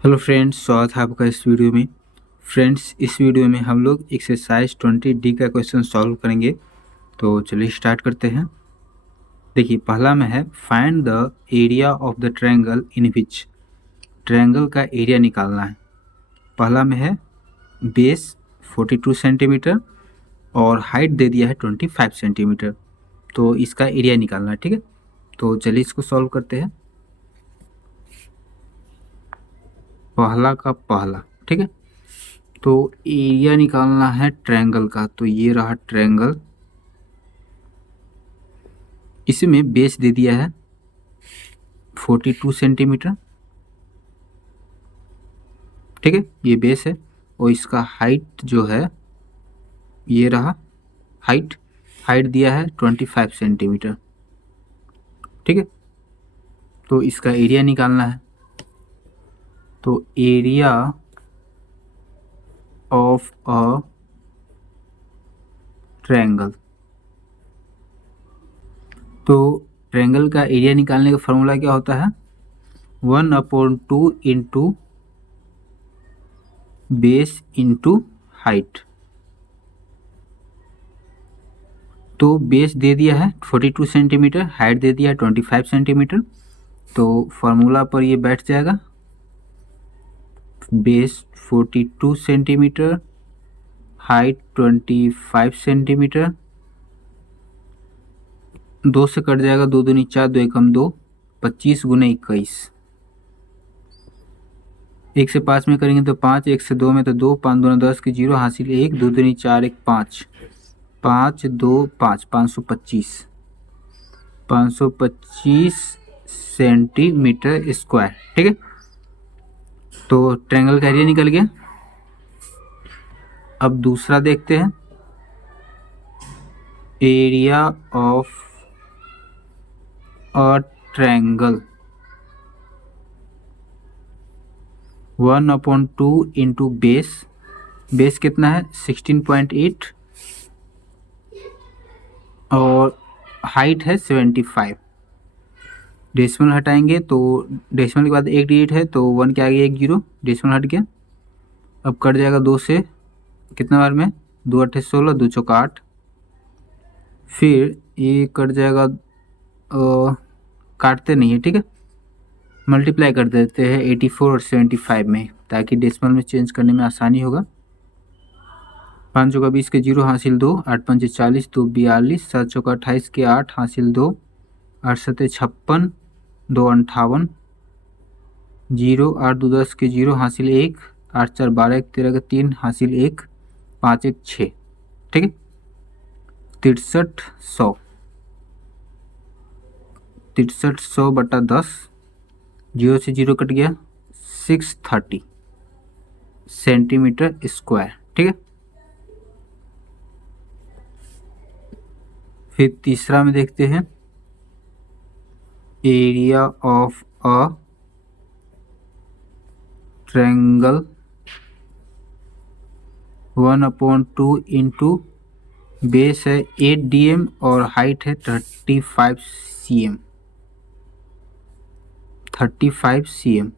Hello friends, स्वागत है आपका इस वीडियो में। फ्रेंड्स, इस वीडियो में हम लोग एक्सरसाइज 20D का क्वेश्चन सॉल्व करेंगे। तो चलिए स्टार्ट करते हैं। देखिए, पहला में है find the area of the triangle in which. Triangle का एरिया निकालना है। पहला में है बेस 42 सेंटीमीटर और हाइट दे दिया है 25 सेंटीमीटर। तो इसका एरिया निकालना है, ठीक है। तो चलिए इसको सॉल्व करते हैं। पहला का पहला, ठीक है। तो एरिया निकालना है ट्रायंगल का। तो ये रहा ट्रायंगल, इसमें बेस दे दिया है 42 सेंटीमीटर, ठीक है। ये बेस है और इसका हाइट जो है ये रहा हाइट। हाइट दिया है 25 सेंटीमीटर, ठीक है। तो इसका एरिया निकालना है। तो एरिया ऑफ अ ट्रायंगल, तो ट्रायंगल का एरिया निकालने का फॉर्मूला क्या होता है? 1/2 इंटू बेस इंटू हाइट। तो बेस दे दिया है 42 सेंटीमीटर, हाइट दे दिया है 25 सेंटीमीटर। तो फार्मूला पर ये बैठ जाएगा। Base 42 centimetre, height 25 centimetre. 2 से कट जाएगा, 2 दूनी 4, 2 एकम 2, 25 गुने 21। 1 से 5 में करेंगे तो 5, 1 से 2 में तो 2, 5 दूना 10 की 0 हासिल 1, 2 दूनी 4, 1 5, 5 2 5, 525 सेंटीमीटर स्क्वायर, ठीक है। तो ट्रायंगल का एरिया निकल गया। अब दूसरा देखते हैं। Area of a triangle 1/2 into base. Base कितना है? 16.8 और हाइट है 75। डेसिमल हटाएंगे तो डेसिमल के बाद एक डिजिट है तो 1 के आगे 1 जीरो, डेसिमल हट गया। अब कट जाएगा 2 से, कितना बार में? 2 8 16, 2 चौका 8। फिर ये कट जाएगा, काटते नहीं है, ठीक है। मल्टीप्लाई कर देते हैं 84 और 75 में, ताकि डेसिमल में चेंज करने में आसानी होगा। 5 चौका 20 के 0 हासिल 2, 8 5 40, 2 42, 7 चौका 28 के 8 हासिल 2, 8 7 56, 2 58, 0 8 2 10 के 0 हासिल 1, 8 4 12 1 13 के 3 हासिल 1, 5 1 6, ठीक है। 6300, 6300 बटा 10, 0 से 0 कट गया, 630 सेंटीमीटर स्क्वायर, ठीक है। फिर तीसरा में देखते हैं। Area of a triangle 1/2 into base है 8 DM और हाइट है 35 cm। 35 cm।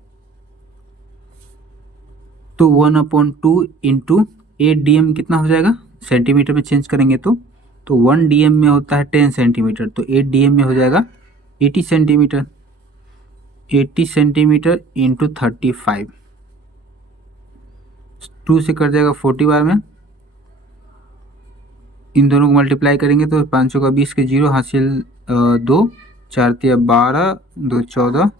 तो 1/2 इंटू 8 DM कितना हो जाएगा? सेंटीमीटर में चेंज करेंगे तो 1 DM में होता है 10 सेंटीमीटर, तो 8 DM में हो जाएगा 80 सेंटीमीटर। 80 सेंटीमीटर इंटू 35, 2 से कट जाएगा 40 बार में। इन दोनों को मल्टीप्लाई करेंगे तो 5 का 20 के 0 हासिल 2, 4 तिया 12, 2 14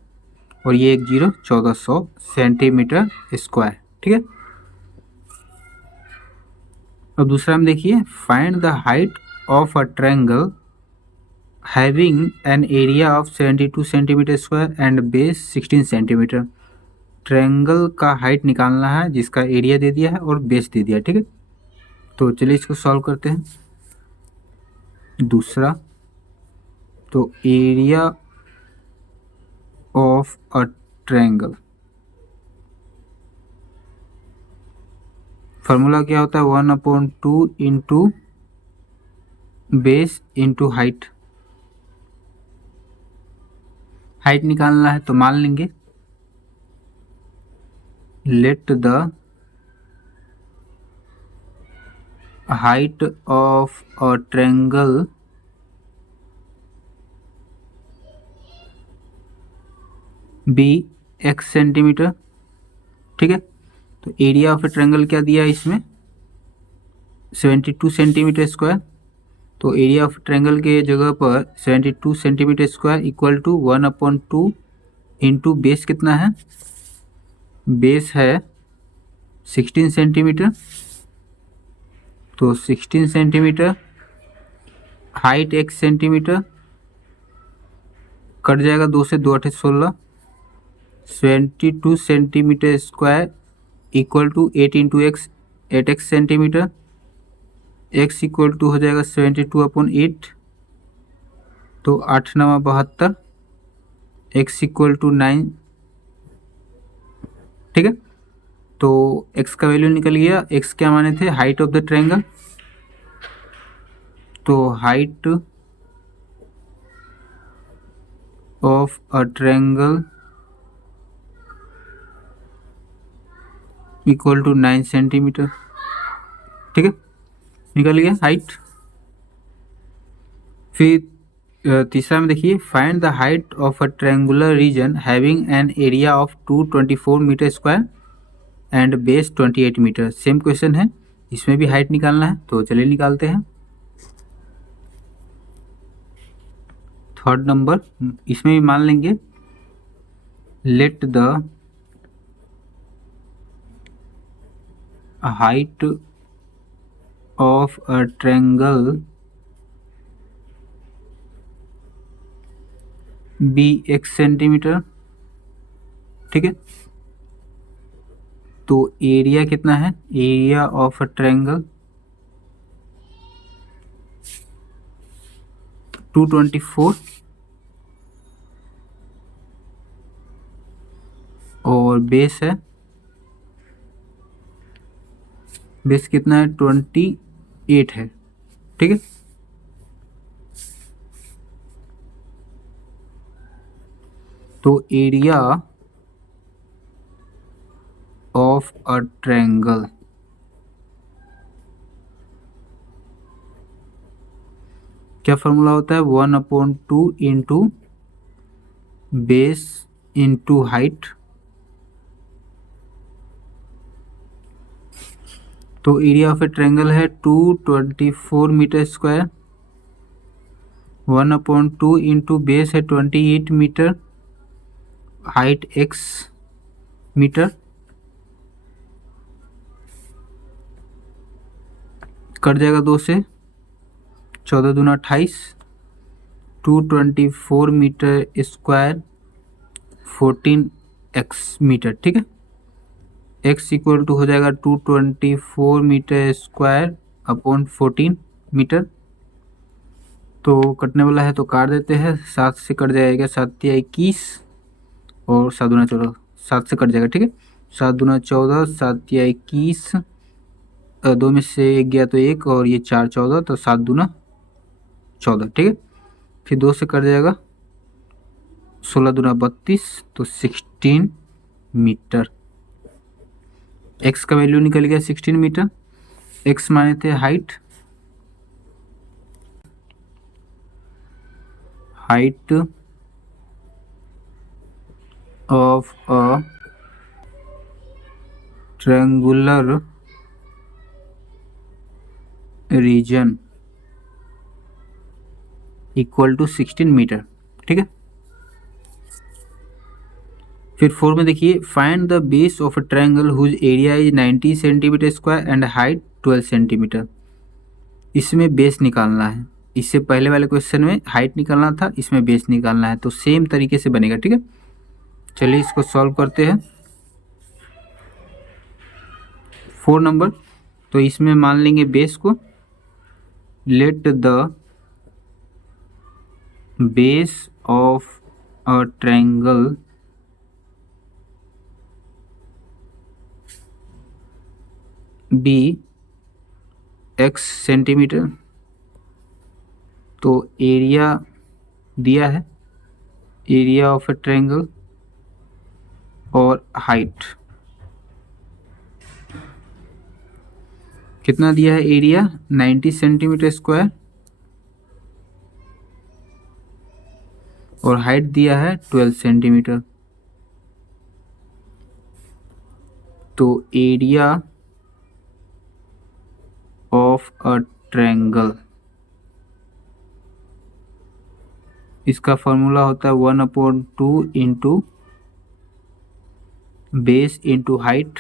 और ये 1 0, 1400 सेंटीमीटर स्क्वायर, ठीक है। अब दूसरा में देखिए, find the height of a triangle having an area of 72 centimetre square and base 16 centimetre. Triangle का हाइट निकालना है जिसका एरिया दे दिया है और बेस दे दिया है, ठीक है। तो चलिए इसको सॉल्व करते हैं। दूसरा, तो area of a triangle, formula क्या होता है? 1/2 into base into height. Height निकालना है तो मान लेंगे let the height of a triangle be x centimetre. ठीक है, तो एरिया ऑफ ए ट्रायंगल क्या दिया है इसमें 72 सेंटीमीटर स्क्वायर। तो एरिया ऑफ ट्रायंगल के जगह पर 72 centimetre square equal to 1/2 into base कितना है, बेस है 16 सेंटीमीटर। तो 16 centimetre, height x centimetre, cut जाएगा 2 से, 2 8 16, 72 centimetre square equal to 8 into x, 8x centimetre, x equal to हो जाएगा 72/8, तो 8 9 72, x इक्वल टू 9। ठीक है, तो x का वैल्यू निकल गया। x क्या माने थे, हाइट ऑफ द ट्रायंगल। तो height of a triangle equal to 9 centimetre. ठीक है, निकल गया हाइट। फिर तीसरा में देखिए, find the height of a triangular region having an area of 224 metre square and base 28 metre. Same question है, इसमें भी हाइट निकालना है, तो चलिए निकालते हैं। थर्ड नंबर, इसमें भी मान लेंगे let the height of a triangle be x centimetre. ठीक है, तो एरिया कितना है, एरिया ऑफ अ ट्रायंगल 224 और बेस है, बेस कितना है 28 है। ठीक है, तो एरिया ऑफ अ ट्रायंगल क्या फॉर्मूला होता है, 1/2 इंटू बेस इंटू हाइट। तो एरिया ऑफ ए ट्रायंगल है 224 मीटर स्क्वायर, 1/2 इंटू बेस है 28 metre, height x metre, cut जाएगा 2 से, 14 दूना 28, 224 मीटर स्क्वायर 14x मीटर। ठीक है, x इक्वल टू हो जाएगा 224 मीटर स्क्वायर अपॉन 14 मीटर। तो कटने वाला है तो काट देते हैं, 7 से कट जाएगा, 7 या 21 और 7 दूना 14, 7 से कट जाएगा। ठीक है, 7 दूना 14, 7 या 21, 2 में से 1 गया तो 1 और ये 4 14, तो 7 दूना 14। ठीक है, फिर 2 से कट जाएगा, 16 दूना 32, तो 16 मीटर। x का वैल्यू निकल गया 16 मीटर। x माने थे height, height of a triangular region equal to 16 metre. ठीक है, फिर 4 में देखिए, find the base of a triangle whose area is 90 centimetre square and height 12 centimetre. इसमें बेस निकालना है, इससे पहले वाले क्वेश्चन में हाइट निकालना था, इसमें बेस निकालना है, तो सेम तरीके से बनेगा। ठीक है, चलिए इसको सॉल्व करते हैं। 4 नंबर, तो इसमें मान लेंगे बेस को, let the base of a triangle be x centimetre. तो एरिया दिया है, एरिया ऑफ ए ट्रायंगल और हाइट कितना दिया है एरिया 90 सेंटीमीटर स्क्वायर और हाइट दिया है 12 सेंटीमीटर। तो एरिया ऑफ अ ट्रायंगल, इसका फॉर्मूला होता है 1/2 इंटू बेस इंटू हाइट।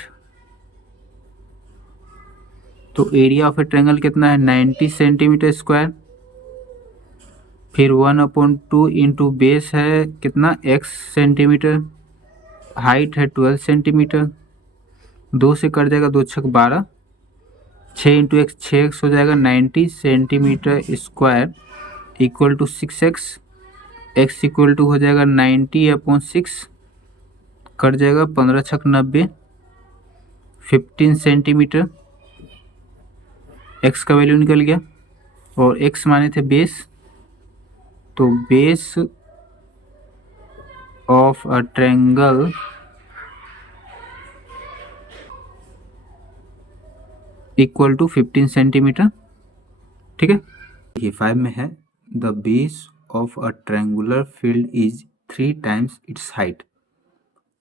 तो एरिया ऑफ ए ट्रायंगल कितना है 90 सेंटीमीटर स्क्वायर, फिर 1/2 इंटू बेस है कितना x सेंटीमीटर, हाइट है 12 सेंटीमीटर, 2 से कट जाएगा 2 छक 12, 6 इंटू एक्स 6x हो जाएगा 90 centimetre square equal to 6x, x equal to हो जाएगा 90/6, कट जाएगा 15 छक 90, 15 सेंटीमीटर, x का वैल्यू निकल गया और x माने थे बेस, तो base of a triangle equal to 15 centimetre. ठीक है, ये 5 में है the base of a triangular field is 3 times its height.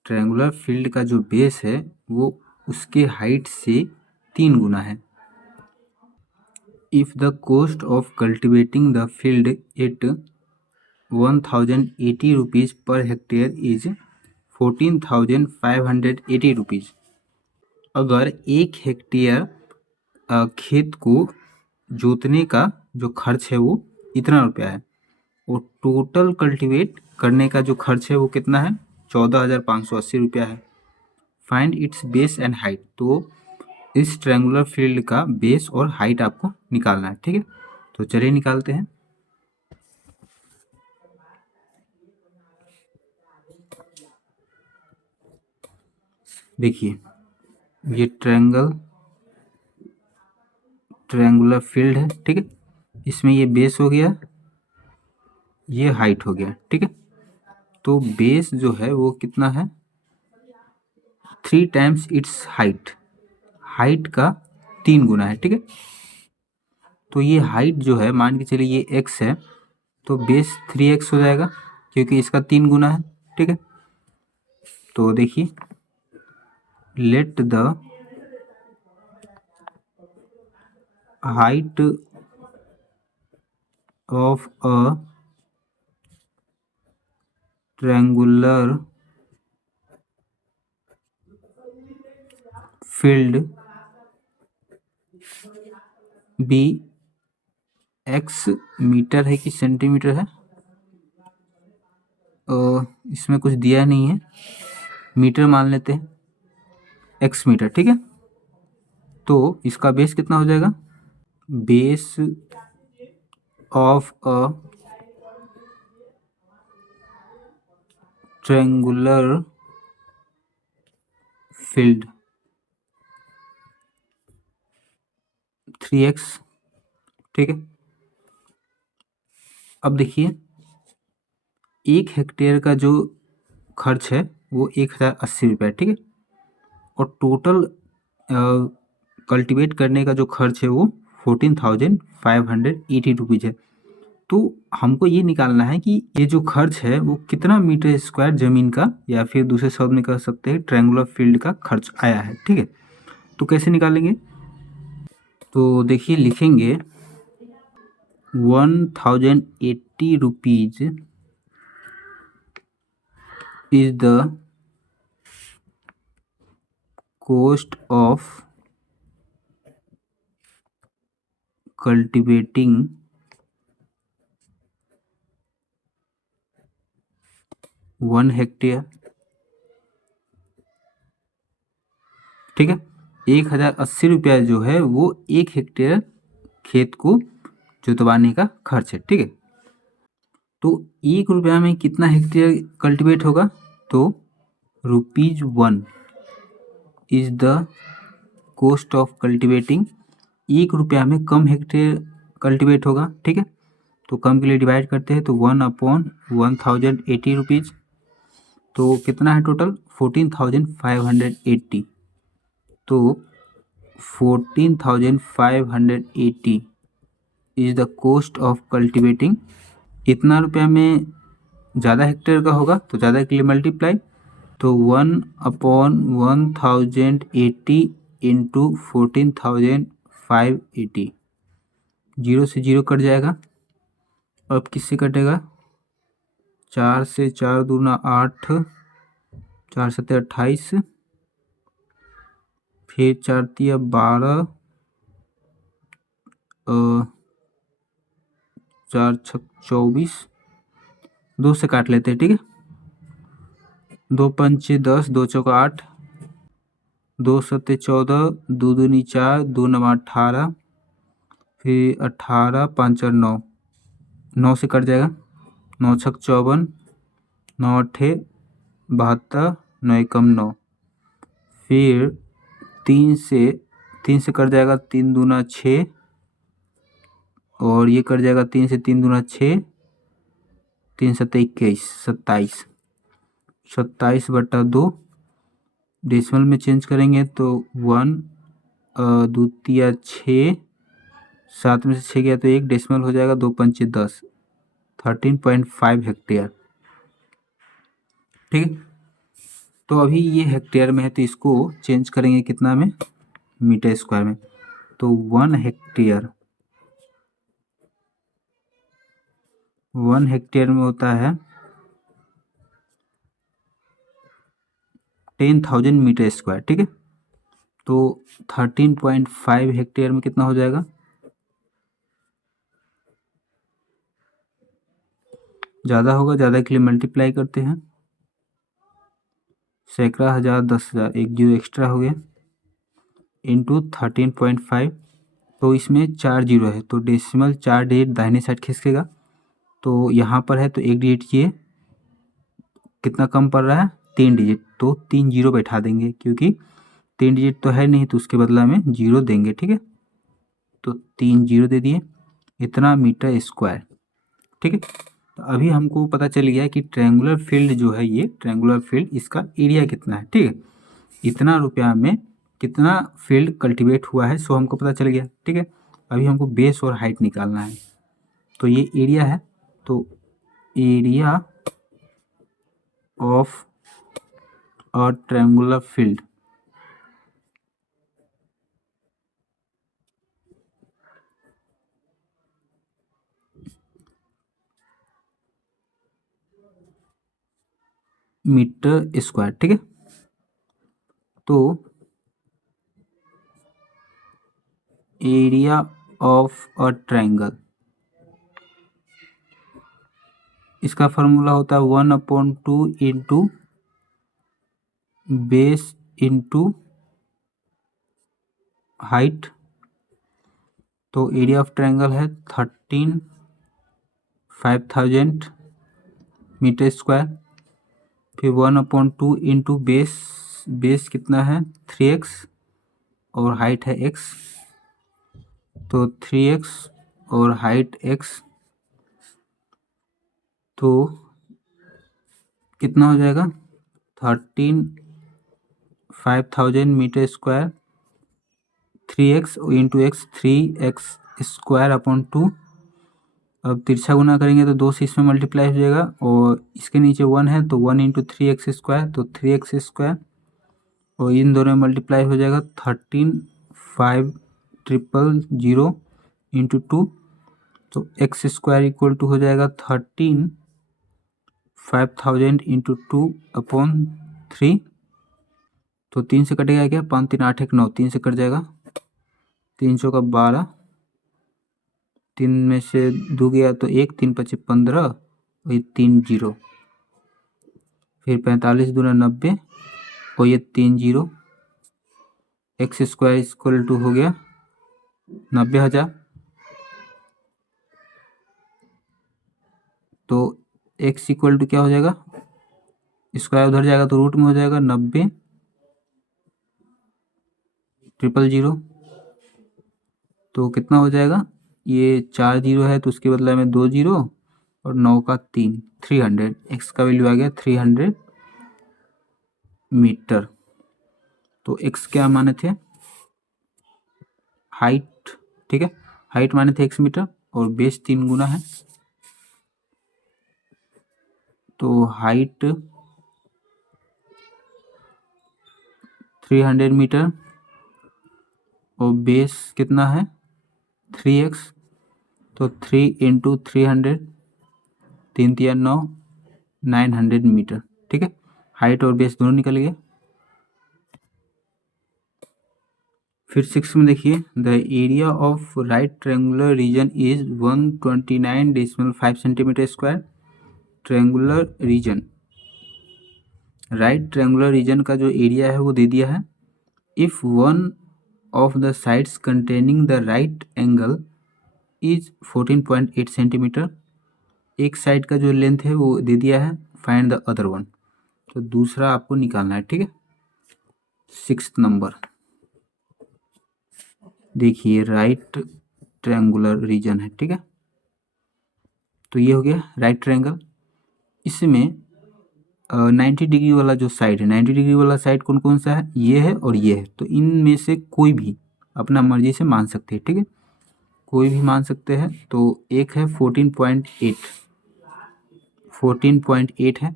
Triangular field का जो बेस है वो उसके हाइट से 3 गुना है। If the cost of cultivating the field at 1080 rupees per hectare is 14,580 rupees. अगर 1 हेक्टेयर खेत को जोतने का जो खर्च है वो इतना रुपया है और टोटल कल्टीवेट करने का जो खर्च है वो कितना है 14,580 रुपया है। Find its base and height, तो इस ट्रायंगुलर फील्ड का बेस और हाइट आपको निकालना है। ठीक है, तो चलिए निकालते हैं। देखिए ये ट्रायंगुलर फील्ड है। ठीक है, इसमें ये बेस हो गया, ये हाइट हो गया। ठीक है, तो बेस जो है वो कितना है 3 टाइम्स इट्स हाइट, हाइट का 3 गुना है। ठीक है, तो ये हाइट जो है मान के चलिए ये x है तो बेस 3x हो जाएगा क्योंकि इसका 3 गुना है। ठीक है, तो देखिए let the height of a triangular field be x metre है कि सेंटीमीटर है, इसमें कुछ दिया नहीं है, मीटर मान लेते हैं, x मीटर। ठीक है, तो इसका बेस कितना हो जाएगा, base of a triangular field 3x। ठीक है, अब देखिए 1 हेक्टेयर का जो खर्च है वो 1,080 रुपये। ठीक है, और टोटल कल्टीवेट करने का जो खर्च है वो 14,580 रुपीज़ है। तो हमको ये निकालना है कि ये जो खर्च है वो कितना मीटर स्क्वायर ज़मीन का या फिर दूसरे शब्द में कह सकते हैं ट्रायंगुलर फील्ड का खर्च आया है। ठीक है, तो कैसे निकालेंगे, तो देखिए लिखेंगे 1080 rupees is the cost of cultivating 1 hectare. ठीक है, 1,080 रुपया जो है वो 1 हेक्टेयर खेत को जुतवाने का खर्च है। ठीक है, तो 1 रुपया में कितना हेक्टेयर कल्टीवेट होगा, तो ₹1 is the cost of cultivating. 1 रुपया में कम हेक्टेयर कल्टीवेट होगा। ठीक है, तो कम के लिए डिवाइड करते हैं तो 1/1080 रुपीज़, तो कितना है टोटल 14,580। तो 14,580 is the cost of cultivating. इतना रुपया में ज़्यादा हेक्टेयर का होगा तो ज़्यादा के लिए मल्टीप्लाई, तो 1/1080 इंटू 14,580, जीरो से जीरो कट जाएगा। अब किससे कटेगा? 4 से 4 दूना 8, 4 सत्ते 28, फिर 4 तिया 12, 4 छक 24, 2 से काट लेते हैं, ठीक है। 2 पंचे 10, 2 चौका 8, 2 सत्ते 14, 2 दूनी 4, 2 नवा 18, फिर 18, 5 और 9, 9 से कट जाएगा। 9 छक 54, 9 अट्ठे 72, 9 एकम 9, फिर 3 से कट जाएगा। 3 दूना 6 और ये कट जाएगा 3 से 3 दूना 6, 3 सत्ते 21, 27, 27/2 डेसिमल में चेंज करेंगे तो 1 द्वितीय 6, 7 में से 6 गया तो 1 डेसिमल हो जाएगा। 2 पंचे 10, 13.5 हेक्टेयर, ठीक है। तो अभी ये हेक्टेयर में है तो इसको चेंज करेंगे कितना में? मीटर स्क्वायर में। तो 1 हेक्टेयर में होता है 10,000 मीटर स्क्वायर, ठीक है। तो 13.5 हेक्टेयर में कितना हो जाएगा? ज़्यादा होगा, ज़्यादा के लिए मल्टीप्लाई करते हैं। सैकड़ा, हज़ार, 10,000, एक जीरो एक्स्ट्रा हो गया, इंटू 13.5। तो इसमें 4 जीरो है तो डेसिमल 4 डिजिट दाहिने साइड खिसकेगा। तो यहाँ पर है तो 1 डिजिट ये कितना कम पड़ रहा है? 3 डिजिट, तो 3 जीरो बैठा देंगे क्योंकि 3 डिजिट तो है नहीं तो उसके बदला में जीरो देंगे, ठीक है। तो 3 जीरो दे दिए, इतना मीटर स्क्वायर, ठीक है। तो अभी हमको पता चल गया कि ट्रायंगुलर फील्ड जो है, ये ट्रायंगुलर फील्ड इसका एरिया कितना है, ठीक है। इतना रुपया में कितना फील्ड कल्टीवेट हुआ है सो हमको पता चल गया, ठीक है। अभी हमको बेस और हाइट निकालना है। तो ये एरिया है, तो area of a triangular field metre square, ठीक है। तो एरिया ऑफ अ ट्रायंगल, इसका फॉर्मूला होता है 1/2 इंटू बेस इंटू हाइट। तो एरिया ऑफ ट्रायंगल है 5,000 मीटर स्क्वायर, फिर 1/2 इंटू बेस कितना है? 3x और हाइट है x, तो 3x और हाइट x, तो कितना हो जाएगा? 5,000 metre square, 3x into x, 3x square upon 2। अब तिरछा गुना करेंगे तो 2 से इसमें मल्टीप्लाई हो जाएगा और इसके नीचे 1 है तो 1 इंटू 3x स्क्वायर, तो 3x स्क्वायर, और इन दोनों में मल्टीप्लाई हो जाएगा 13,500 इंटू 2, तो x स्क्वायर इक्वल टू हो जाएगा 13,500 इंटू 2/3। तो 3 से कटेगा क्या? 5 3 8 1 9, 3 से कट जाएगा, 3 चौका 12, 3 में से 2 गया तो 1, 3 पचे 15 और ये 3 जीरो, फिर 45 दूना 90 और ये 3 zero, x square equal to हो गया 90,000। तो x इक्वल टू क्या हो जाएगा? स्क्वायर उधर जाएगा तो रूट में हो जाएगा 90,000, तो कितना हो जाएगा? ये 4 जीरो है तो उसके बदले में 2 जीरो और 9 का 3, 300, x का वैल्यू आ गया 300 मीटर। तो x क्या माने थे? हाइट, ठीक है, हाइट माने थे x मीटर और बेस 3 गुना है, तो हाइट 300 मीटर और बेस कितना है 3x, तो 3 इंटू 300, 3 तिया 9, 900 मीटर, ठीक है। हाइट और बेस दोनों निकल गए। फिर 6 में देखिए, the area of right triangular region is 129.5 centimetre square. Triangular region, right triangular region का जो एरिया है वो दे दिया है। If one of the sides containing the right angle is 14.8 centimetre, एक साइड का जो लेंथ है वो दे दिया है, फाइंड द अदर वन, तो दूसरा आपको निकालना है, ठीक है। 6 नंबर देखिए, राइट ट्रायंगुलर रीजन है, ठीक है, तो ये हो गया राइट ट्रायंगल। इसमें 90 डिग्री वाला जो साइड है, 90 डिग्री वाला साइड कौन कौन सा है, ये है और ये है, तो इनमें से कोई भी अपना मर्जी से मान सकते हैं, ठीक है, कोई भी मान सकते हैं। तो एक है 14.8 है,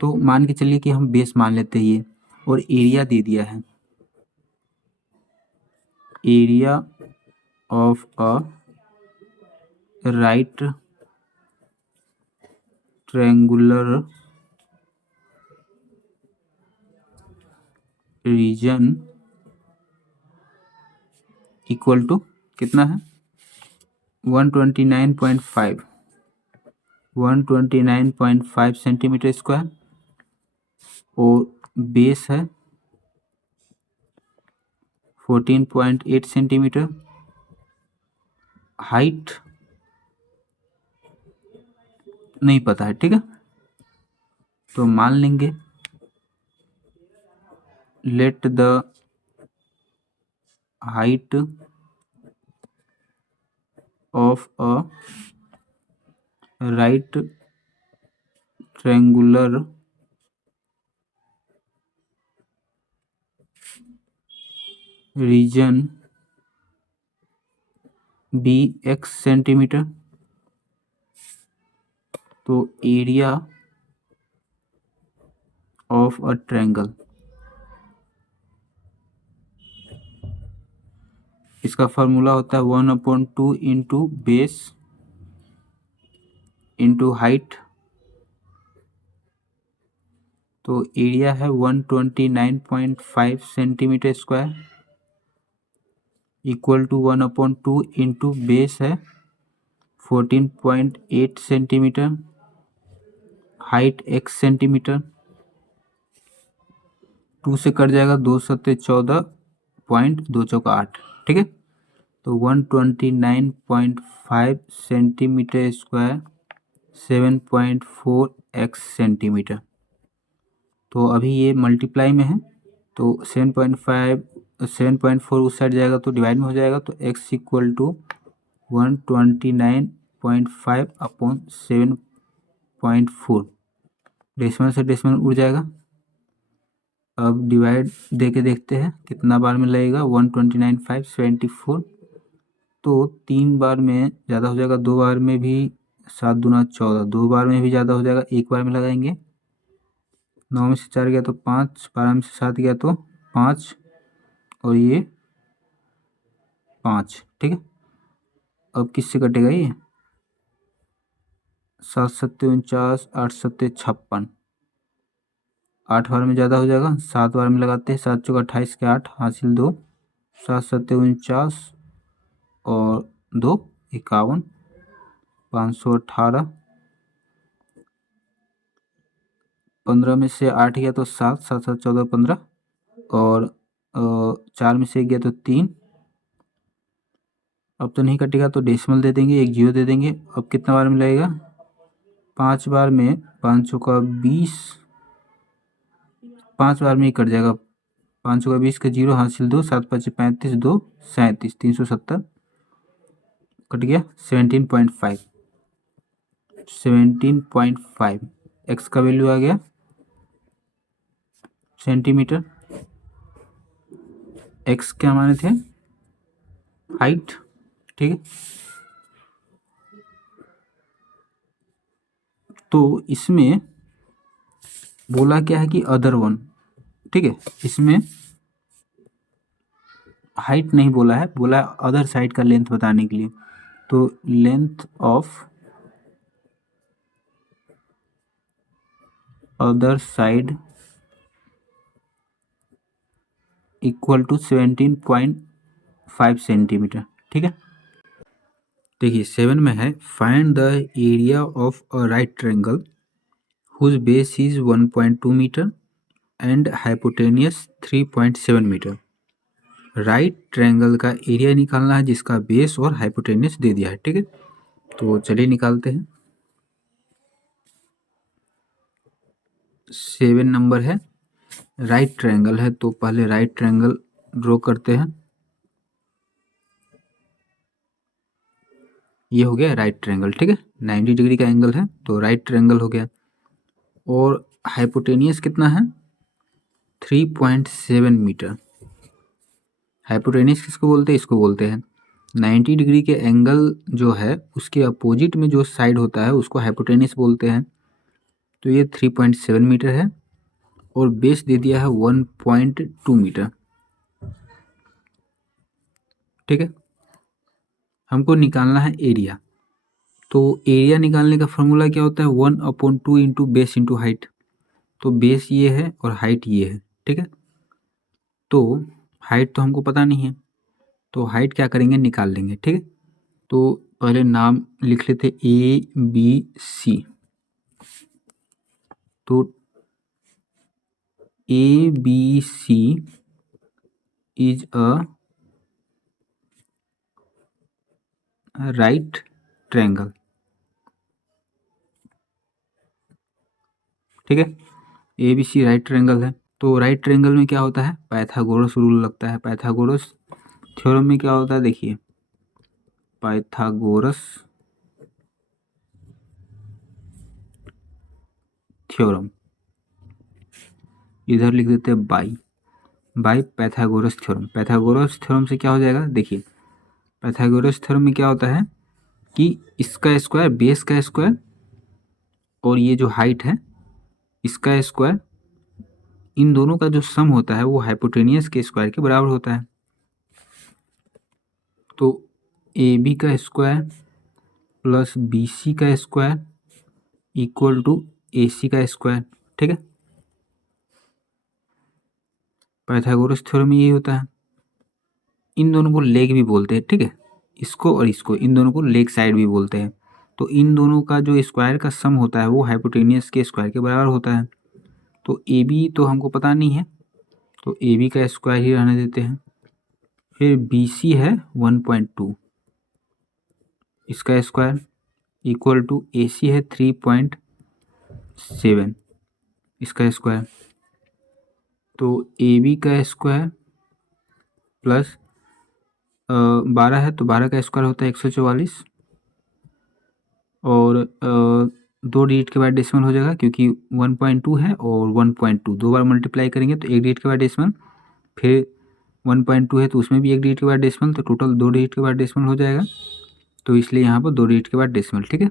तो मान के चलिए कि हम बेस मान लेते हैं ये, और एरिया दे दिया है, area of a right triangular region equal to कितना है 129.5 सेंटीमीटर स्क्वायर, और बेस है 14.8 सेंटीमीटर, हाइट नहीं पता है, ठीक है, तो मान लेंगे let the height of a right triangular region be x centimetre, तो एरिया ऑफ अ ट्रायंगल, इसका फार्मूला होता है 1/2 इंटू बेस इंटू हाइट, तो एरिया है 129.5 centimetre square equal to 1/2 into base है 14.8 सेंटीमीटर, हाइट x सेंटीमीटर, 2 से cut जाएगा, 2 सत्ते 14 पॉइंट 2 चौका 8, ठीक है, तो 129.5 सेंटीमीटर स्क्वायर 7.4 x सेंटीमीटर, तो अभी ये मल्टीप्लाई में है, तो 7.4 उस साइड जाएगा तो डिवाइड में हो जाएगा, तो x equal to 129.5 upon 7.4, decimal से डेसिमल उड़ जाएगा। अब डिवाइड दे के देखते हैं कितना बार में लगेगा, 129.574, तो 3 बार में ज़्यादा हो जाएगा, 2 बार में भी 7 दूना 14, 2 बार में भी ज़्यादा हो जाएगा, 1 बार में लगाएंगे, 9 में से 4 गया तो 5, 12 में से 7 गया तो 5, और ये 5, ठीक है। अब किससे कटेगा ये, 7 सत्ते 49, 8 सत्ते 56, 8 बार में ज़्यादा हो जाएगा, 7 बार में लगाते हैं, 7 चौका 28 के 8 हासिल 2, 7 सत्ते 49 और 2 51, 518, 15 में से 8 गया तो 7, 7 7 14 15, और 4 में से 1 गया तो 3, अब तो नहीं कटेगा तो डेसिमल दे देंगे, एक जीरो दे देंगे। अब कितना बार में लगेगा, 5 बार में, 5 चौका 20, 5 बार में ही कट जाएगा, 5 चौका 20 का जीरो हासिल 2, 7 5 35, 2 37, 370 कट गया, 17.5, 17.5 एक्स का वैल्यू आ गया सेंटीमीटर, एक्स क्या माने थे हाइट, ठीक है। तो इसमें बोला क्या है कि अदर वन, ठीक है। इसमें हाइट नहीं बोला है, बोला अदर साइड का लेंथ बताने के लिए। तो length of other side equal to 17.5 centimetre, ठीक है। देखिए 7 में है find the area of a right triangle whose base is 1.2 metre and hypotenuse 3.7 metre. Right triangle का एरिया निकालना है जिसका बेस और हाइपोटेनियस दे दिया है, ठीक है। तो चलिए निकालते हैं। 7 नंबर है, राइट ट्रायंगल है, तो पहले राइट ट्रायंगल ड्रॉ करते हैं। ये हो गया राइट ट्रायंगल, ठीक है। 90 डिग्री का एंगल है तो राइट ट्रायंगल हो गया। और हाइपोटेनियस कितना है? 3.7 मीटर। हाइपोटेनियस किसको बोलते हैं? इसको बोलते हैं 90 डिग्री के एंगल जो है उसके अपोजिट में जो साइड होता है उसको हाइपोटेनियस बोलते हैं। तो ये 3.7 मीटर है और बेस दे दिया है 1.2 मीटर, ठीक है। हमको निकालना है एरिया। तो एरिया निकालने का फॉर्मूला क्या होता है? 1/2 इंटू बेस इंटू हाइट। तो बेस ये है और हाइट ये है, ठीक है। तो हाइट तो हमको पता नहीं है, तो हाइट क्या करेंगे? निकाल लेंगे, ठीक है। तो पहले नाम लिख लेते ABC। तो ABC is a right triangle, ठीक है। ABC राइट ट्रायंगल है। तो राइट ट्रायंगल में क्या होता है? पाइथागोरस रूल लगता है। पाइथागोरस थ्योरम में क्या होता है? देखिए पाइथागोरस थ्योरम, इधर लिख देते हैं by Pythagoras theorem. Pythagoras theorem से क्या हो जाएगा? देखिए पाइथागोरस थ्योरम में क्या होता है कि इसका स्क्वायर बेस का स्क्वायर और ये जो हाइट है इसका स्क्वायर, इन दोनों का जो सम होता है वो हाइपोटेनियस के स्क्वायर के बराबर होता है। तो AB का स्क्वायर प्लस BC का स्क्वायर इक्वल टू AC का स्क्वायर, ठीक है। पाइथागोरस थ्योरम में यही होता है। इन दोनों को लेग भी बोलते हैं, ठीक है। इसको और इसको, इन दोनों को लेग साइड भी बोलते हैं। तो इन दोनों का जो स्क्वायर का सम होता है वो हाइपोटेनियस के स्क्वायर के बराबर होता है। तो AB तो हमको पता नहीं है, तो AB का स्क्वायर ही रहने देते हैं। फिर BC है 1.2, इसका स्क्वायर इक्वल टू AC है 3.7, इसका स्क्वायर। तो AB का स्क्वायर प्लस 12 है तो 12 का स्क्वायर होता है 144 और 2 डिजिट के बाद डेसिमल हो जाएगा क्योंकि 1.2 है और 1.2 दो बार मल्टीप्लाई करेंगे तो 1 डिजिट के बाद डेसिमल, फिर 1.2 है तो उसमें भी 1 डिजिट के बाद डेसिमल, तो टोटल 2 डिजिट के बाद डेसिमल हो जाएगा। तो इसलिए यहाँ पर 2 डिजिट के बाद डेसिमल, ठीक है।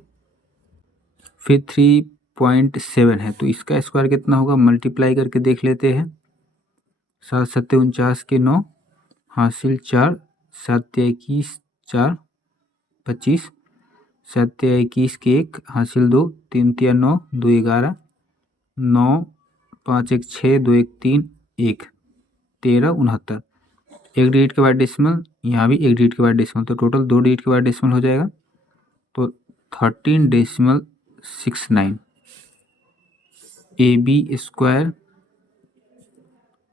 फिर 3.7 है तो इसका स्क्वायर कितना होगा? मल्टीप्लाई करके देख लेते हैं। 7 सत्ते 49 के 9 हासिल 4, 7 21 4 25, 7 21 के 1 हासिल 2, 3 तिया 9 2 11 9 5 1 6 2 1 3 1 13 69, 1 डिजिट के बाद डेसिमल, यहाँ भी 1 डिजिट के बाद डेसिमल, तो टोटल 2 डिजिट के बाद डेसिमल हो जाएगा। तो 13.69 AB स्क्वायर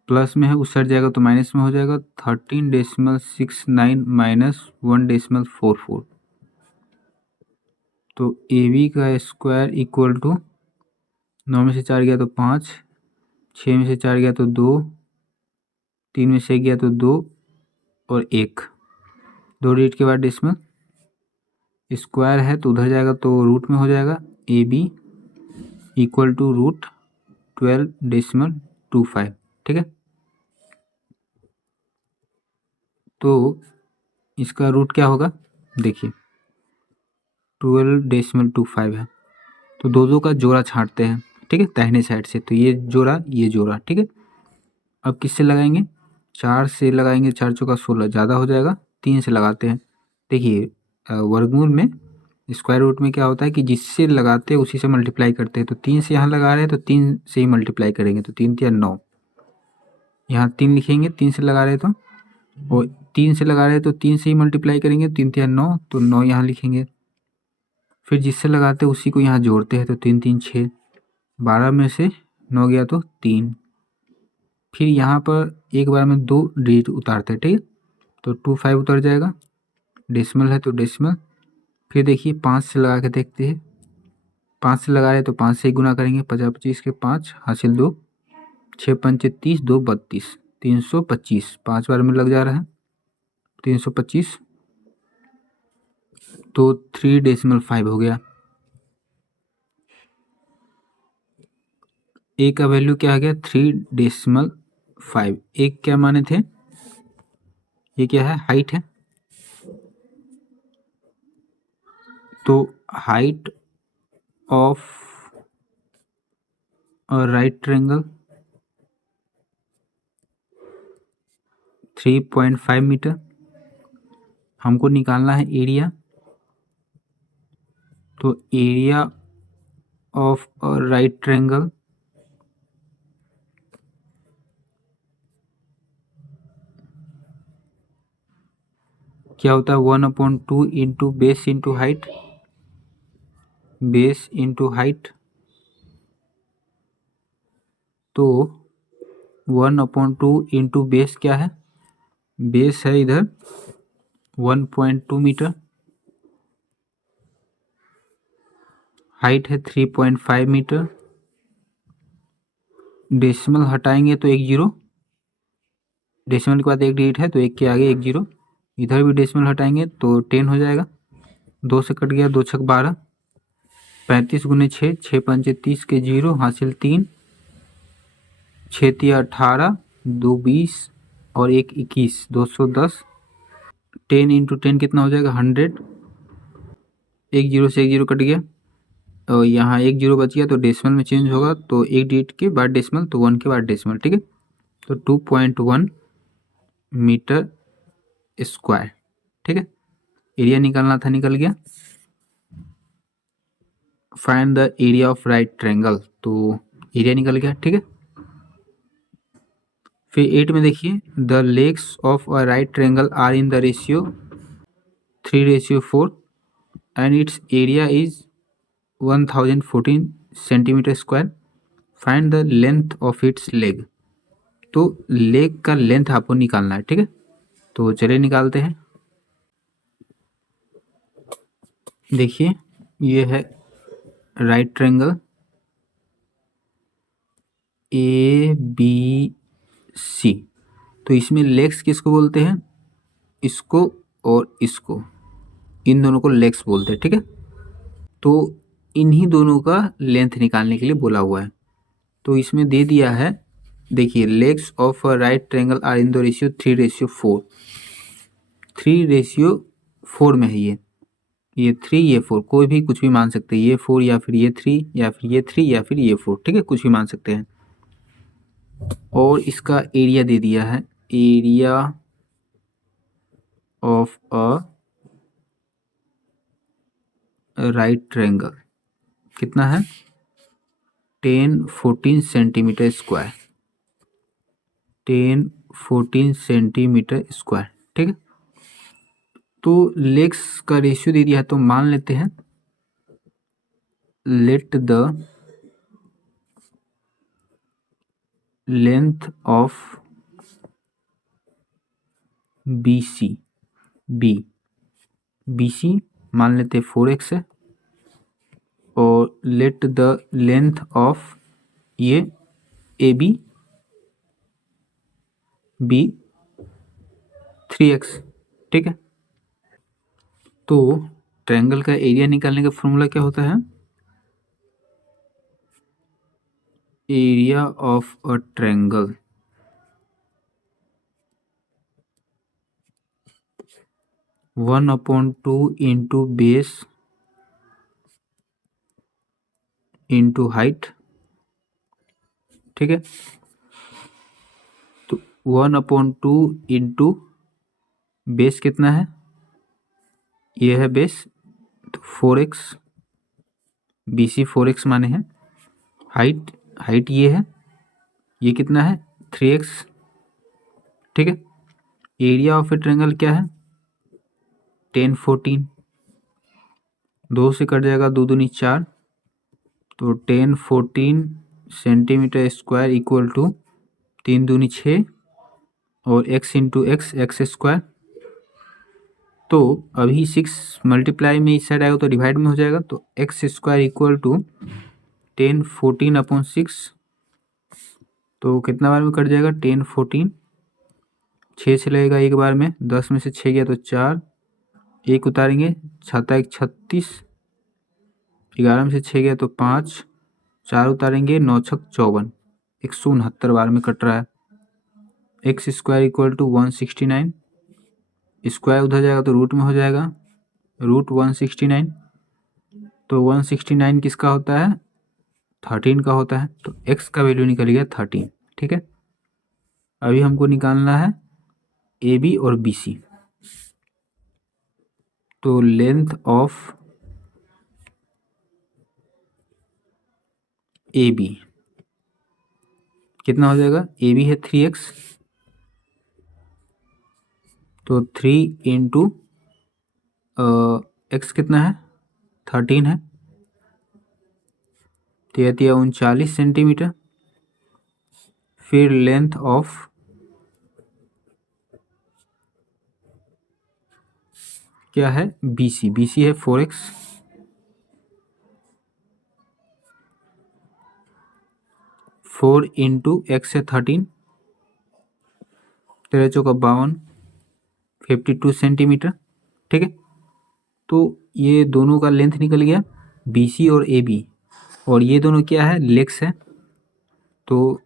प्लस में है उस साइड जाएगा तो माइनस में हो जाएगा। 13.69 माइनस 1.44, तो AB का स्क्वायर इक्वल टू 9 में से 4 गया तो 5, 6 में से 4 गया तो 2, 3 में से गया तो 2 और 1, 2 डिजिट के बाद डेसिमल, स्क्वायर है तो उधर जाएगा तो रूट में हो जाएगा। AB इक्वल टू रूट 12.25, ठीक है। तो इसका रूट क्या होगा, देखिए 12.25 है। तो दो दो का जोड़ा छांटते हैं, ठीक है, दाहिने साइड से। तो ये जोड़ा, ये जोड़ा, ठीक है। अब किससे लगाएंगे, 4 से लगाएंगे, 4 चौका 16 ज़्यादा हो जाएगा, 3 से लगाते हैं। देखिए वर्गमूल में, स्क्वायर रूट में क्या होता है कि जिससे लगाते हैं उसी से मल्टीप्लाई करते हैं। तो 3 से यहाँ लगा रहे हैं तो 3 से ही मल्टीप्लाई करेंगे, तो 3 तिया 9, यहाँ 3 लिखेंगे, 3 से लगा रहे तो, और 3 से लगा रहे तो 3 से ही मल्टीप्लाई करेंगे, 3 तिया 9, तो 9 यहाँ लिखेंगे। फिर जिससे लगाते हैं उसी को यहाँ जोड़ते हैं, तो 3 3 6, 12 में से 9 गया तो 3। फिर यहाँ पर एक बार में 2 डिजिट उतारते हैं, ठीक है। तो 25 उतर जाएगा, डेसिमल है तो डेसिमल। फिर देखिए 5 से लगा के देखते हैं, 5 से लगा रहे हैं तो 5 से ही गुना करेंगे, 50 25 के 5 हासिल 2, 6 पंचे 30, 2 32, 325, 5 बार में लग जा रहा है 325, तो 3.5 हो गया। ए का वैल्यू क्या आ गया, 3.5। एक क्या माने थे, ये क्या है, हाइट है। तो height of a right triangle 3.5 metre. हमको निकालना है एरिया, तो area of a right triangle क्या होता है, 1/2 into base into height, base into height. तो 1/2 इंटू बेस क्या है, बेस है इधर 1.2 मीटर, हाइट है 3.5 मीटर। डेसिमल हटाएंगे तो एक जीरो, डेसिमल के बाद एक डिजिट है तो एक के आगे एक जीरो। इधर भी डेसिमल हटाएंगे तो 10 हो जाएगा, 2 से कट गया, 2 छक 12, 35 गुने 6, 6 पंचे 30 के जीरो हासिल 3, 6 तिया 18, 2 20 और 1 21, 210। 10 इंटू 10 कितना हो जाएगा, 100। एक जीरो से एक जीरो कट गया और यहाँ एक जीरो बच गया, तो डेसिमल में चेंज होगा, तो एक डिजिट के बाद डेसिमल, तो 1 के बाद डेसिमल, ठीक है। तो 2.1 मीटर स्क्वायर, ठीक है। एरिया निकालना था, निकल गया। Find the area of right triangle, तो एरिया निकल गया, ठीक है। फिर 8 में देखिए, the legs of a right triangle are in the ratio 3:4 and its area is 1014 centimetre square. Find the length of its leg. तो लेग का लेंथ आपको निकालना है, ठीक है। तो चलिए निकालते हैं। देखिए ये है right triangle A B C. तो इसमें लेग्स किसको बोलते हैं, इसको और इसको, इन दोनों को लेग्स बोलते हैं, ठीक है। तो इन्हीं दोनों का लेंथ निकालने के लिए बोला हुआ है। तो इसमें दे दिया है, देखिए legs of a right triangle are in the ratio 3:4, 3:4 में है ये 3 ये 4, कोई भी कुछ भी मान सकते हैं, ये 4 या फिर ये 3 या फिर ये 3 या फिर ये 4, ठीक है, कुछ भी मान सकते हैं। और इसका एरिया दे दिया है, area of a right triangle कितना है, 10-14 सेंटीमीटर स्क्वायर, 10-14 सेंटीमीटर स्क्वायर, ठीक है। तो लेग्स का रेशियो दे दिया है, तो मान लेते हैं, let the length of B C, B C मान लेते हैं 4x है, और लेट द लेंथ ऑफ ये ए बी 3x, ठीक है। तो ट्रायंगल का एरिया निकालने का फॉर्मूला क्या होता है, area of a triangle 1/2 into base into height, ठीक है। तो 1/2 इंटू बेस कितना है, ये है बेस, तो 4x, BC 4x माने हैं। हाइट, हाइट ये कितना है 3x, ठीक है। एरिया ऑफ ए ट्रायंगल क्या है 10 14, 2 से कट जाएगा, 2 दूनी 4, तो 10 14 सेंटीमीटर स्क्वायर इक्वल टू 3 दूनी 6 और x इंटू एक्स स्क्वायर। तो अभी 6 मल्टीप्लाई में इस साइड आएगा तो डिवाइड में हो जाएगा, तो एक्स स्क्वायर इक्वल टू 10 14/6, तो कितना बार में कट जाएगा 10 14, 6 से लगेगा एक बार में, 10 में से 6 गया तो 4, एक उतारेंगे, 7 1 36, 11 में से 6 गया तो 5, 4 उतारेंगे, 9 6 54, 169 बार में कट रहा है। X square equal to 169, square उधर जाएगा तो रूट में हो जाएगा, रूट 169, तो 169 किसका होता है 13 का होता है, तो x का वैल्यू निकल गया 13, ठीक है। अभी हमको निकालना है AB और BC। तो लेंथ ऑफ AB कितना हो जाएगा, AB है 3x, तो 3 इंटू एक्स कितना है 13 है, 39 सेंटीमीटर। फिर लेंथ ऑफ क्या है BC है 4x, 4 इंटू एक्स है 13, 13 चौका 52, 52 सेंटीमीटर, ठीक है। तो ये दोनों का लेंथ निकल गया BC और AB, और ये दोनों क्या है लेग्स है, तो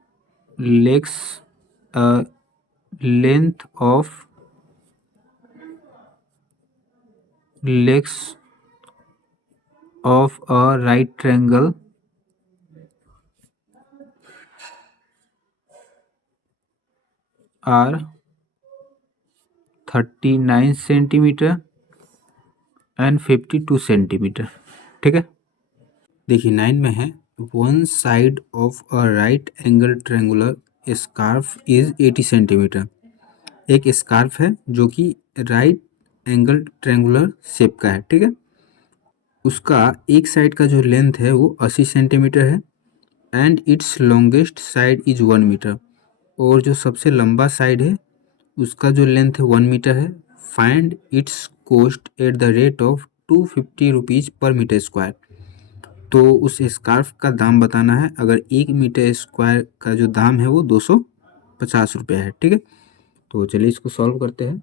legs length of a right triangle are 39 centimetre and 52 centimetre, ठीक है। देखिए 9 में है, one side of a right angle triangular scarf is 80 centimetre. एक स्कार्फ है जो कि राइट एंगल ट्रायंगुलर शेप का है, ठीक है। उसका एक साइड का जो लेंथ है वो 80 सेंटीमीटर है and its longest side is 1 metre, और जो सबसे लंबा साइड है उसका जो लेंथ है 1 मीटर है। Find its cost at the rate of 250 rupees पर मीटर स्क्वायर। तो उस स्कार्फ का दाम बताना है, अगर 1 मीटर स्क्वायर का जो दाम है वो 250 रुपया है, ठीक है। तो चलिए इसको सॉल्व करते हैं।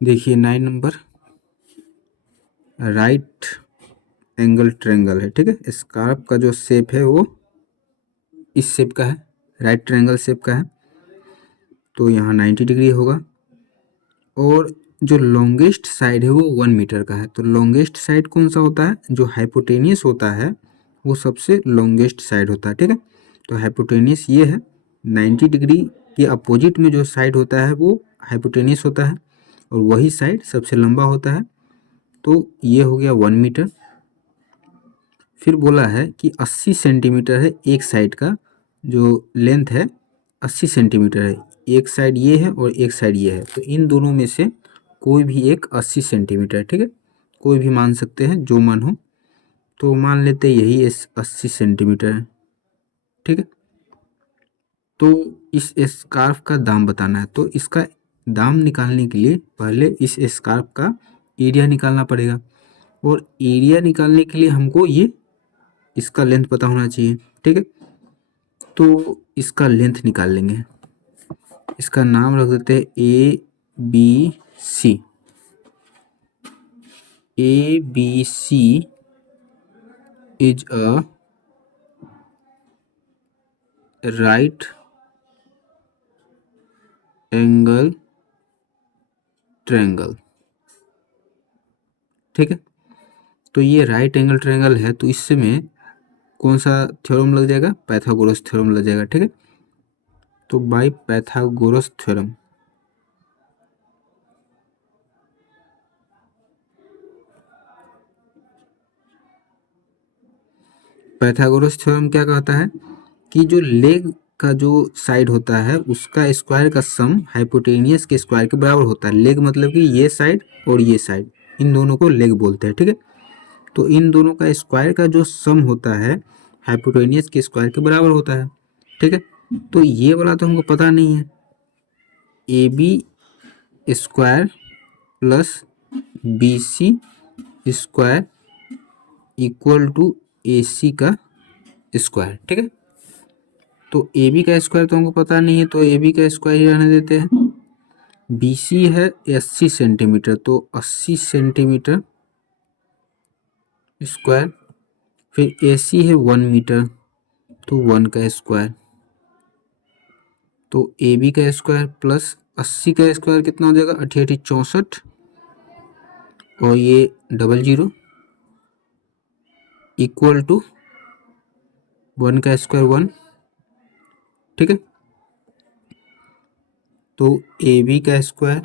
देखिए 9 नंबर राइट एंगल ट्रायंगल है, ठीक है। स्कार्फ का जो शेप है वो इस शेप का है, राइट ट्रायंगल शेप का है, तो यहाँ 90 डिग्री होगा। और जो लॉन्गेस्ट साइड है वो 1 मीटर का है, तो लॉन्गेस्ट साइड कौन सा होता है, जो हाइपोटेनियस होता है वो सबसे लॉन्गेस्ट साइड होता है, ठीक है। तो हाइपोटेनियस ये है, 90 डिग्री के अपोजिट में जो साइड होता है वो हाइपोटेनियस होता है, और वही साइड सबसे लंबा होता है, तो ये हो गया 1 मीटर। फिर बोला है कि 80 सेंटीमीटर है एक साइड का, जो लेंथ है 80 सेंटीमीटर है, एक साइड ये है और एक साइड ये है, तो इन दोनों में से कोई भी एक 80 सेंटीमीटर, ठीक है। कोई भी मान सकते हैं जो मन हो, तो मान लेते यही 80 सेंटीमीटर है, ठीक है। तो इस स्कार्फ का दाम बताना है, तो इसका दाम निकालने के लिए पहले इस स्कार्फ का एरिया निकालना पड़ेगा, और एरिया निकालने के लिए हमको ये इसका लेंथ पता होना चाहिए, ठीक है। तो इसका लेंथ निकाल लेंगे, इसका नाम रख देते हैं ABC। ABC is a right angle triangle, ठीक है। तो ये राइट एंगल ट्रायंगल है, तो इसमें कौन सा थ्योरम लग जाएगा, पाइथागोरस थ्योरम लग जाएगा, ठीक है। तो by Pythagoras theorem, Pythagoras theorem क्या कहता है कि जो लेग का जो साइड होता है उसका स्क्वायर का सम हाइपोटेनियस के स्क्वायर के बराबर होता है। लेग मतलब कि ये साइड और ये साइड, इन दोनों को लेग बोलते हैं, ठीक है। तो इन दोनों का स्क्वायर का जो सम होता है हाइपोटेनियस के स्क्वायर के बराबर होता है, ठीक है। तो ये वाला तो हमको पता नहीं है, A B square plus B C square equal to A C का स्क्वायर, ठीक है। तो ए बी का स्क्वायर तो हमको पता नहीं है, तो ए बी का स्क्वायर ही रहने देते हैं। बी सी है 80 सेंटीमीटर, तो 80 सेंटीमीटर स्क्वायर, फिर ए सी है 1 मीटर, तो 1 का स्क्वायर, तो ए बी का स्क्वायर प्लस 80 का स्क्वायर कितना हो जाएगा, 88 64, और ये 00 इक्वल टू 1 का स्क्वायर 1, ठीक है। तो ए बी का स्क्वायर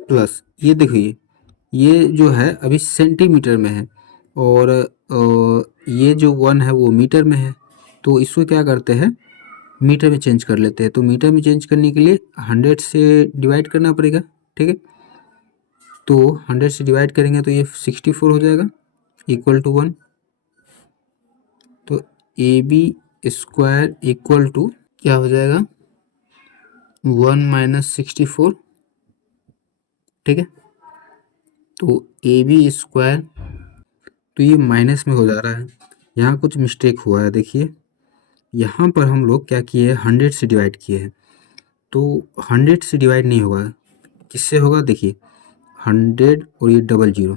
प्लस ये देखिए, ये जो है अभी सेंटीमीटर में है और ये जो 1 है वो मीटर में है, तो इसको क्या करते हैं मीटर में चेंज कर लेते हैं। तो मीटर में चेंज करने के लिए 100 से डिवाइड करना पड़ेगा, ठीक है। तो 100 से डिवाइड करेंगे तो ये 64 हो जाएगा इक्वल टू 1। तो A B square equal to क्या हो जाएगा 1 माइनस 64, ठीक है। तो ए बी स्क्वायर, तो ये माइनस में हो जा रहा है, यहाँ कुछ मिस्टेक हुआ है। देखिए यहाँ पर हम लोग क्या किए हैं 100 से डिवाइड किए हैं, तो 100 से डिवाइड नहीं होगा, किससे होगा देखिए 100 और ये 00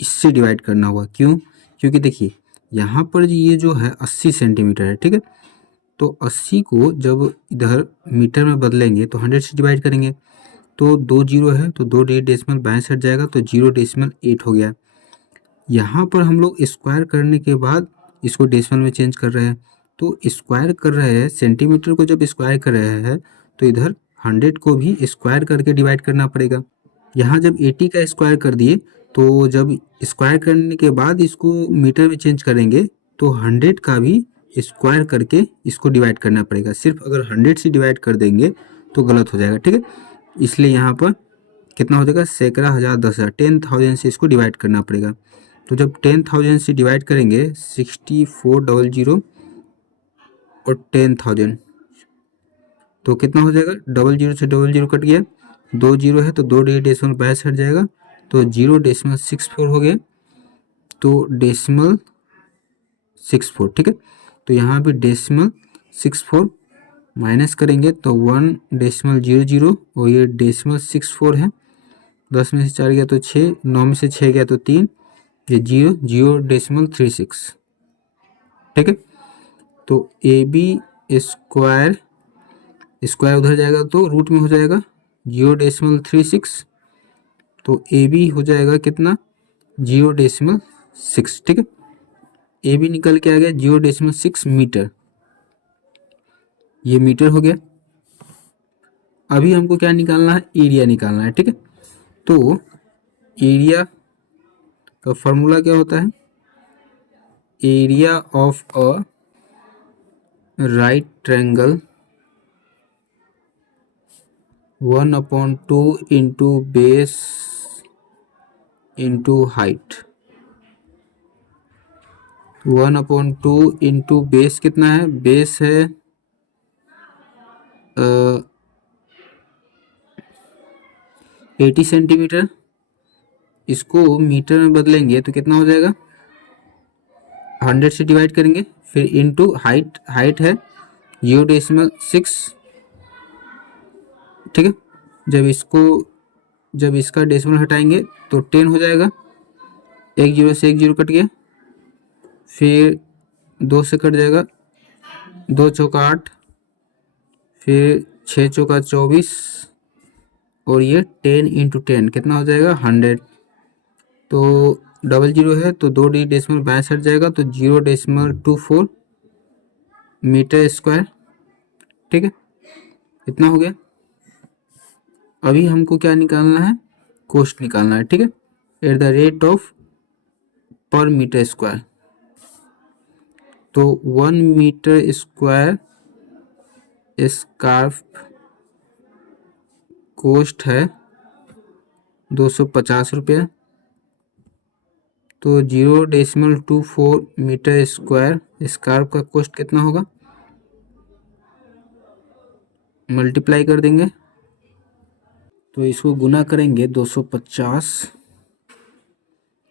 इससे डिवाइड करना होगा। क्यों, क्योंकि देखिए यहाँ पर ये जो है 80 सेंटीमीटर है, ठीक है। तो 80 को जब इधर मीटर में बदलेंगे तो 100 से डिवाइड करेंगे, तो 2 जीरो है तो 2 डेसिमल बाएं हट जाएगा, तो 0.8 हो गया। यहाँ पर हम लोग स्क्वायर करने के बाद इसको डेसिमल में चेंज कर रहे हैं, तो स्क्वायर कर रहे हैं सेंटीमीटर को, जब स्क्वायर कर रहे हैं तो इधर 100 को भी स्क्वायर करके डिवाइड करना पड़ेगा। यहाँ जब 80 का स्क्वायर कर दिए, तो जब स्क्वायर करने के बाद इसको मीटर में चेंज करेंगे तो 100 का भी स्क्वायर करके इसको डिवाइड करना पड़ेगा। सिर्फ अगर 100 से डिवाइड कर देंगे तो गलत हो जाएगा, ठीक है। इसलिए यहाँ पर कितना हो जाएगा सैकड़ा, हज़ार, 10,000, 10,000 से इसको डिवाइड करना पड़ेगा। तो जब 10,000 से डिवाइड करेंगे 6400 और 10,000, तो कितना हो जाएगा 00 से 00 कट गया, 2 जीरो है तो 2 डेसिमल बाईस हट जाएगा, तो 0.64 हो गया, तो डेसिमल 64, ठीक है। तो यहाँ भी डेसिमल 64 माइनस करेंगे तो 1.00 और ये डेसिमल 64 है, 10 में से 4 गया तो 6, 9 में से 6 गया तो 3, ये 0.36, ठीक है। तो ए बी स्क्वायर, स्क्वायर उधर जाएगा तो रूट में हो जाएगा 0.36, तो ए बी हो जाएगा कितना 0.6, ठीक है। ए बी निकल के आ गया 0.6 मीटर, ये मीटर हो गया। अभी हमको क्या निकालना है, एरिया निकालना है, ठीक है। तो एरिया का फॉर्मूला क्या होता है, area of a right triangle 1/2 into base into height, 1/2 into base कितना है, बेस है 80 सेंटीमीटर, इसको मीटर में बदलेंगे तो कितना हो जाएगा 100 से डिवाइड करेंगे, फिर इंटू हाइट, हाइट है 0.6, ठीक है। जब इसका डेसिमल हटाएंगे तो 10 हो जाएगा, 1 जीरो से 1 जीरो कट गया, फिर 2 से कट जाएगा, 2 चौका 8, फिर 6 चौका 24, और ये 10 × 10 कितना हो जाएगा 100। तो डबल जीरो है तो 2 डेसिमल बाएं हट जाएगा तो 0.24 मीटर स्क्वायर। ठीक है, इतना हो गया। अभी हमको क्या निकालना है, कोस्ट निकालना है। ठीक है, एट द रेट ऑफ पर मीटर स्क्वायर। तो 1 मीटर स्क्वायर स्कार्फ कोस्ट है 250 रुपया। तो 0.24 मीटर स्क्वायर स्कार्फ का कोस्ट कितना होगा, मल्टीप्लाई कर देंगे। तो इसको गुना करेंगे 250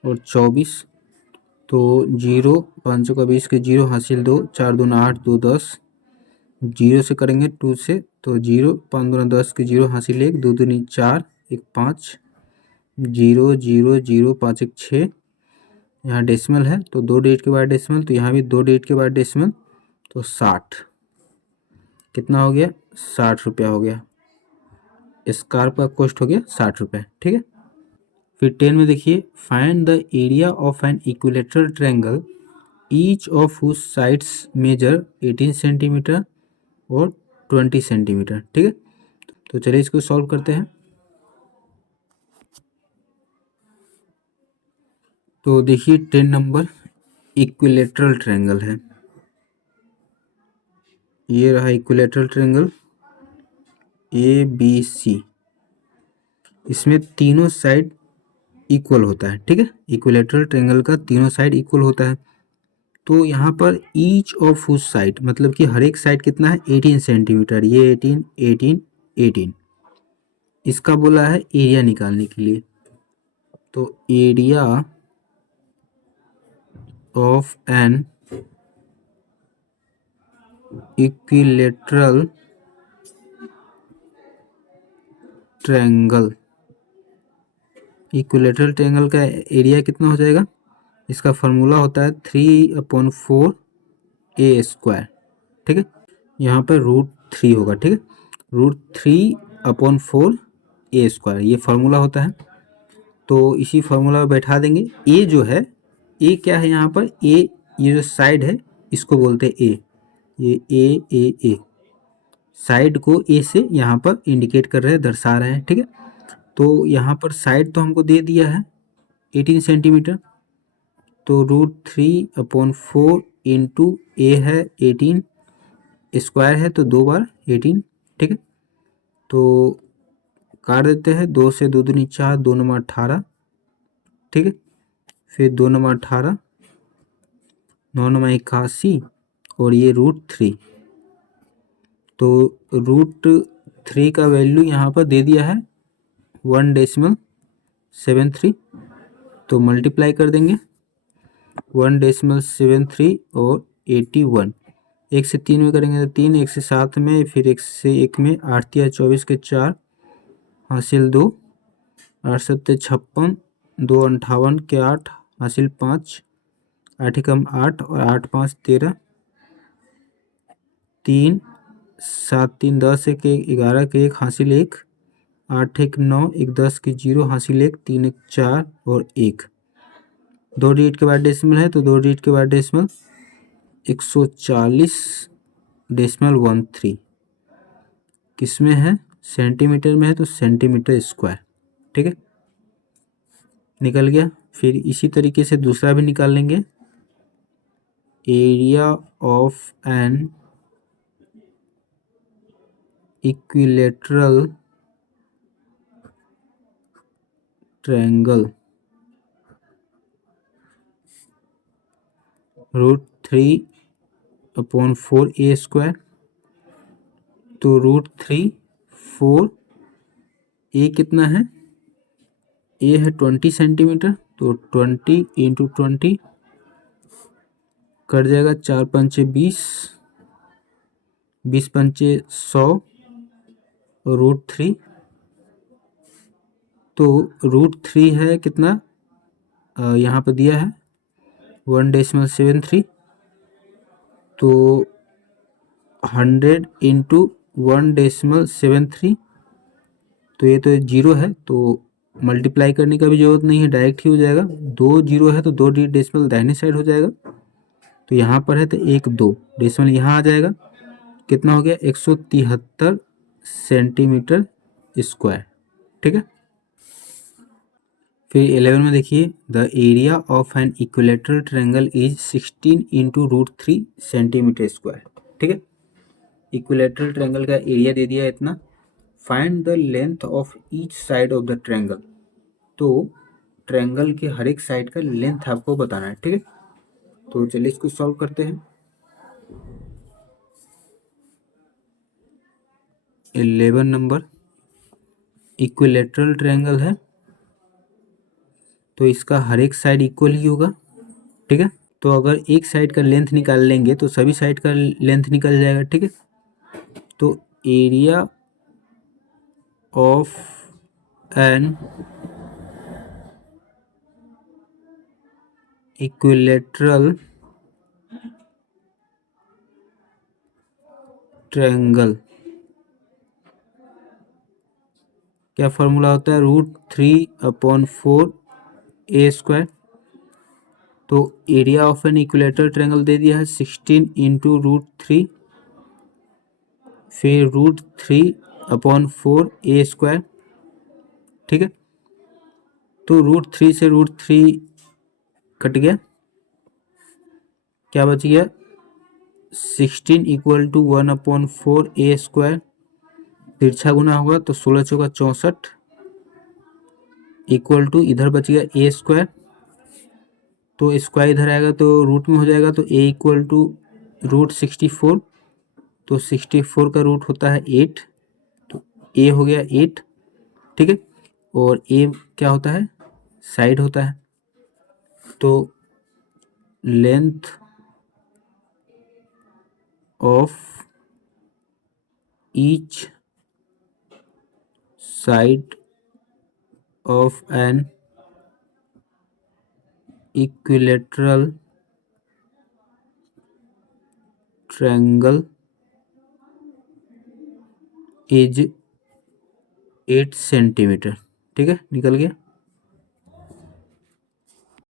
और 24। तो 0 5 का 20 के 0 हासिल 2, 4 दूना 8, 2 10, 0 से करेंगे 2 से तो 0 5 दूना 10 के 0 हासिल 1, 2 दूनी 4, 1 5, 0 0 0 5 1 6। यहाँ डेसिमल है तो 2 डिजिट के बाद डेसिमल, तो यहाँ भी 2 डिजिट के बाद डेसिमल, तो 60। कितना हो गया 60 रुपया हो गया। स्कार्फ का कॉस्ट हो गया 60 रुपये। ठीक है, फिर 10 में देखिए, find the area of an equilateral triangle each of whose sides measure 18 centimetre और 20 सेंटीमीटर। ठीक है, तो चलिए इसको सॉल्व करते हैं। तो देखिए 10 नंबर इक्विलेटरल ट्रायंगल है, ये रहा इक्विलेटरल ट्रायंगल ABC। इसमें तीनों साइड इक्वल होता है। ठीक है, इक्विलेटरल ट्रायंगल का तीनों साइड इक्वल होता है। तो यहाँ पर ईच ऑफ हुज साइड मतलब कि हर एक साइड कितना है 18 सेंटीमीटर, ये 18 18 18। इसका बोला है एरिया निकालने के लिए। तो area of an equilateral triangle, equilateral triangle का एरिया कितना हो जाएगा, इसका फॉर्मूला होता है 3/4 ए स्क्वायर। ठीक है, यहाँ पर √3 होगा। ठीक है, √3/4 ए स्क्वायर ये फार्मूला होता है। तो इसी फार्मूला में बैठा देंगे। ए जो है, ए क्या है यहाँ पर, ए ये जो साइड है इसको बोलते हैं ए, ये ए साइड को ए से यहाँ पर इंडिकेट कर रहे हैं, दर्शा रहे हैं। ठीक है, तो यहाँ पर साइड तो हमको दे दिया है 18 सेंटीमीटर, तो √3/4 इंटू ए है 18, स्क्वायर है तो 2 बार 18। ठीक है, तो काट देते हैं, 2 से 2 दूनी 4, 2 नंबर 18। ठीक है, फिर 2 नंबर 18, 9 नंबर 81 और ये √3। तो √3 का वैल्यू यहाँ पर दे दिया है 1.73। तो मल्टीप्लाई कर देंगे 1.73 और 81। 1 से 3 में करेंगे तो 3, 1 से 7 में, फिर 1 से 1 में, 8 या 24 के 4 हासिल 2, 8 7 56, 2 58 के 8 हासिल 5, 8 कम 8 और 8 5 13, 3 7 3 10 1 11 के 1 हासिल 1, 8 1 9 1 10 के 0 हासिल 1, 3 1 4 और 1। 2 डिजिट के बाद डेसिमल है तो 2 डिजिट के बाद डेसिमल 140.13 किस में है, सेंटीमीटर में है तो सेंटीमीटर स्क्वायर। ठीक है, निकल गया। फिर इसी तरीके से दूसरा भी निकाल लेंगे, area of an equilateral triangle √3/4 A square. तो √3/4 ए कितना है, ए है 20 सेंटीमीटर, तो 20 × 20 कट जाएगा, 4 पंचे 20, 20 पंचे 100 और √3। तो √3 है कितना, यहाँ पर दिया है 1.73। तो 100 × 1.73 तो ये तो 0 है, तो मल्टीप्लाई करने का भी जरूरत नहीं है, डायरेक्ट ही हो जाएगा। 2 0 है तो 2 डेसिमल दाहिने साइड हो जाएगा। तो यहाँ पर है तो 1 2 डेसिमल यहाँ आ जाएगा। कितना हो गया? 173 सेंटीमीटर स्क्वायर। ठीक है। फिर 11 में देखिए, the area of an equilateral triangle is 16 into root 3 centimetre square. ठीक है। इक्विलेटरल ट्रायंगल का एरिया दे दिया है इतना। Find the length of each side of the triangle. तो ट्रायंगल के हर एक साइड का लेंथ आपको बताना है। ठीक है। तो चलिए इसको सॉल्व करते हैं। 11 नंबर इक्विलेटरल ट्रायंगल है, तो इसका हर एक साइड इक्वल ही होगा। ठीक है। तो अगर एक साइड का लेंथ निकाल लेंगे तो सभी साइड का लेंथ निकल जाएगा। ठीक है। तो area of an equilateral triangle, क्या फॉर्मूला होता है? √3/4 ए स्क्वायर। तो area of an equilateral triangle दे दिया है 16 इंटू √3, फिर √3/4 ए स्क्वायर। ठीक है। तो √3 से √3 कट गया, क्या बच गया? 16 इक्वल टू 1/4 ए स्क्वायर। तिरछा गुना होगा तो 16 चौका 64 इक्वल टू इधर बच गया ए स्क्वायर। तो स्क्वायर इधर आएगा तो रूट में हो जाएगा, तो ए इक्वल टू √64। तो 64 का रूट होता है 8, तो ए हो गया 8। ठीक है। और ए क्या होता है? साइड होता है। तो length of each side of an equilateral triangle is 8 centimetre. ठीक है, निकल गया।